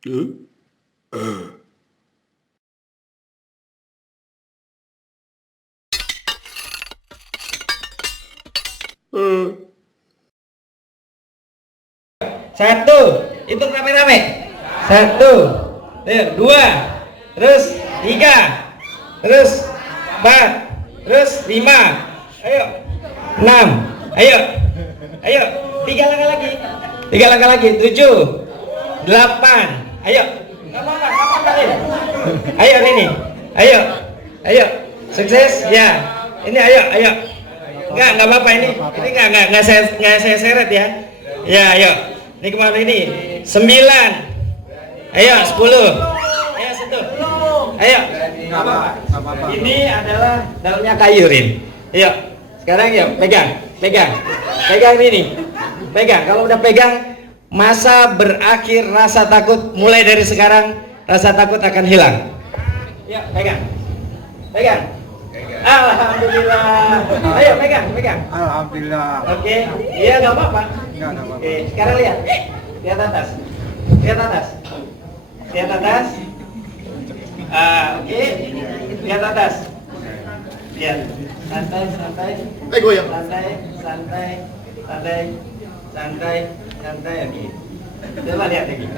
Satu, hitung rame-rame. Satu, dua, terus tiga, terus empat, terus lima, ayo, enam, ayo, tiga langkah lagi, tujuh, delapan, ayo, ayo Rini, ayo, sukses ya. Ini ayo, nggak apa-apa ini nggak saya seret ya. Ya ayo. Ini kemana ini? 9. Ayo 10. Ayo 1. Ayo. Ini adalah daunnya kayu Rin. Ayo. Sekarang yuk pegang ini. Pegang. Kalau udah pegang, masa berakhir rasa takut mulai dari sekarang. Rasa takut akan hilang. Yuk pegang. Alhamdulillah. Ayo pegang. Alhamdulillah. Oke. Iya nggak apa-apa. Oke. Sekarang lihat atas. Lihat atas. Oke. Lihat atas. Lihat. Santai. Goyang. Santai. Oke. Coba lihat lagi.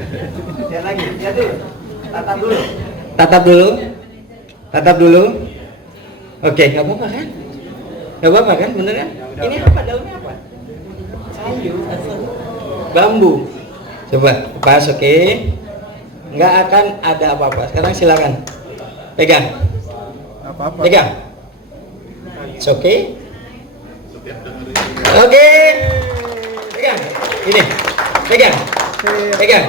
Lihat dulu. Tatap dulu. Oke, nggak apa-apa kan? Bener kan? Ini apa? Daunnya apa? Kayu, bambu. Coba pas, oke. Nggak akan ada apa-apa. Sekarang silakan pegang. Pegang. It's okay. Oke. Pegang. Ini. Pegang.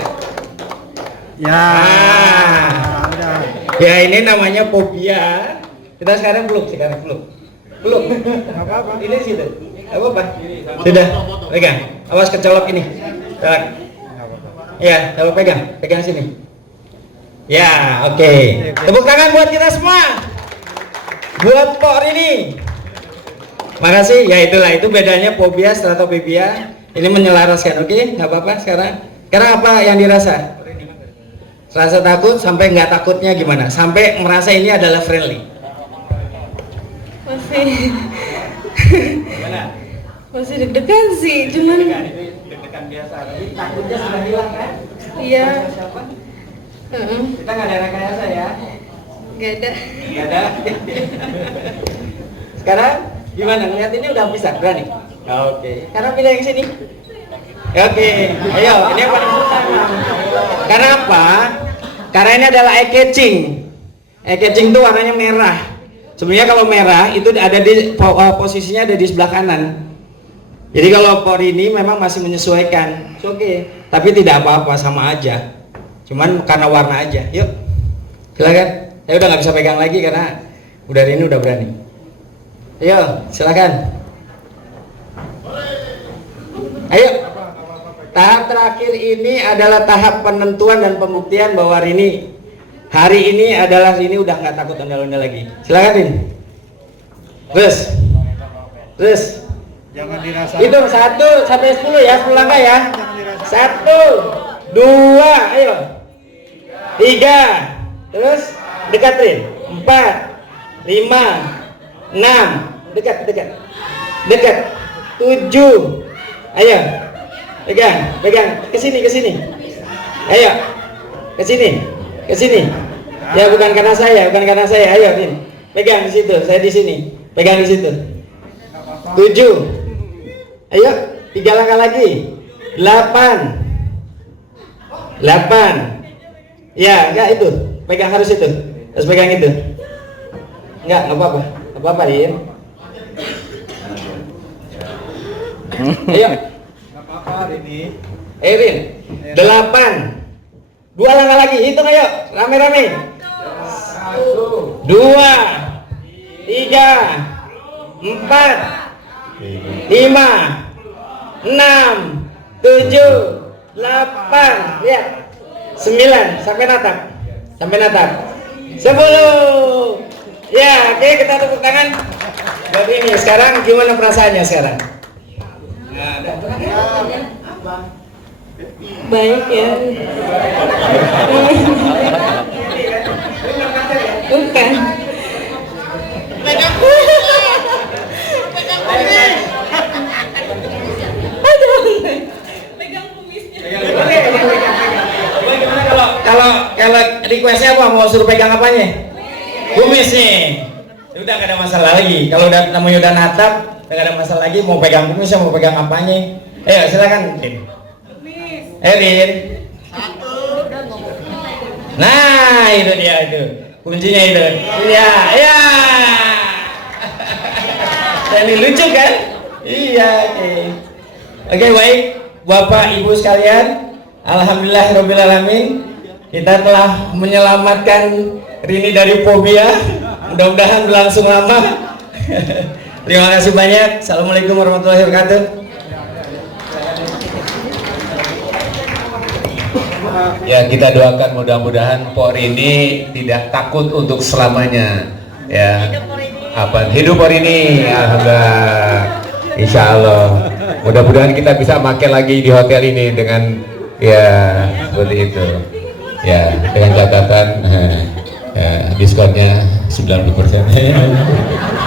Ya. Ya ini namanya fobia. Kita sekarang peluk. Peluk. Apa-apa. Ini situ. Apa? Sudah. Pegang. Awas kecolok ini. Colok. Ya, coba pegang sini. Ya, oke. Tepuk tangan buat kita semua. Buat Pok Rini. Makasih. Ya itulah, itu bedanya fobia stratofobia. Ini menyelaraskan, oke? Nggak apa-apa sekarang. Sekarang apa yang dirasa? Rasa takut sampai nggak takutnya gimana? Sampai merasa ini adalah friendly. Masih deg-degan sih, cuman deg-degan biasa. Tapi takutnya sudah hilang kan? iya. Kita nggak ada rekayasa ya? Nggak ada. Sekarang gimana? Ngeliat ini udah bisa, berani? Oke. Sekarang pindah ke sini. Oke. Ayo, ini yang paling utama. Karena apa? Karena ini adalah eye catching. Eye catching itu warnanya merah. Sebenarnya kalau merah itu ada di posisinya ada di sebelah kanan. Jadi kalau Pok Rini memang masih menyesuaikan. Oke. Tapi tidak apa-apa, sama aja. Cuman karena warna aja. Yuk. Silakan. Saya udah nggak bisa pegang lagi karena udah Rini udah berani. Ayo, silakan. Ayo. Tahap terakhir ini adalah tahap penentuan dan pembuktian bahwa Rini hari ini adalah Rini udah nggak takut ondel-ondel lagi. Silakan Rini. Terus. Jangan dirasa. Itu 1 sampai 10 ya, 10 langkah ya. 1, 2, ayo. 3, terus dekat Rin. 4, 5, 6, dekat. 7, ayo. Pegang. Ke sini. Ayo. Ke sini. Ya bukan karena saya. Ayo Rin. Pegang di situ, saya di sini. Pegang di situ. 7. Ayo, 3 langkah lagi. 8. Ya, enggak itu. Harus pegang itu. Enggak apa-apa. Enggak apa-apa, Rin. Ayo. Enggak apa-apa ini. Rin. 8. 2 langkah lagi. Hitung ayo, rame-rame. 1, 2, 3, 4, 5, 6, 7, 8, lihat 9 sampai natap 10. Ya, oke, kita tepuk tangan buat ini. Sekarang gimana perasaannya sekarang? Nah, apa? Baik ya. Bukan. Pegang kumisnya. Gimana kalau requestnya apa, mau suruh pegang apanya? Kumis nih. Udah gak ada masalah lagi. Kalau udah namanya udah natap, udah gak ada masalah lagi. Mau pegang kumisnya, mau pegang apanya? Ayo silakan, Rin. Rin. Nah itu dia itu kuncinya itu. Iya, ya. Ini lucu kan? Iya, oke. Oke, baik, Bapak Ibu sekalian, alhamdulillahirobbilalamin, kita telah menyelamatkan Rini dari fobia. Mudah-mudahan berlangsung lama. Terima kasih banyak. Assalamualaikum warahmatullahi wabarakatuh. Ya, kita doakan mudah-mudahan Pok Rini tidak takut untuk selamanya. Ya, hidup Pok Rini, alhamdulillah, insya Allah. Mudah-mudahan kita bisa makan lagi di hotel ini dengan ya seperti itu. Ya, dengan catatan ya, diskonnya 90%.